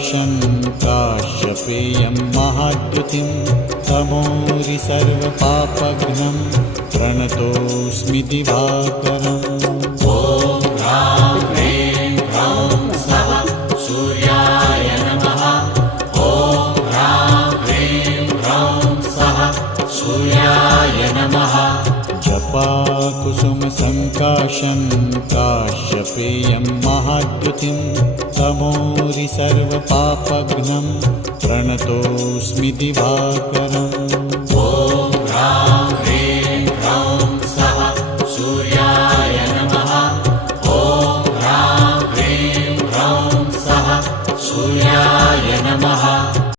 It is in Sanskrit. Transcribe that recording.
सङ्काशं काश्यपेयं महाद्युतिं तमोरि सर्वपापघ्नं प्रणतोऽस्मि दिवाकरम्। ॐ ह्रां ह्रीं ह्रौं स्वः सूर्याय नमः। ॐ ह्रां ह्रीं ह्रौं स्वः सूर्याय नमः। जपाकुसुमसङ्काशं काश्यपेयं महाद्युतिं तमोरि सर्वपापघ्नं प्रणतोऽस्मि दिवाकरम्।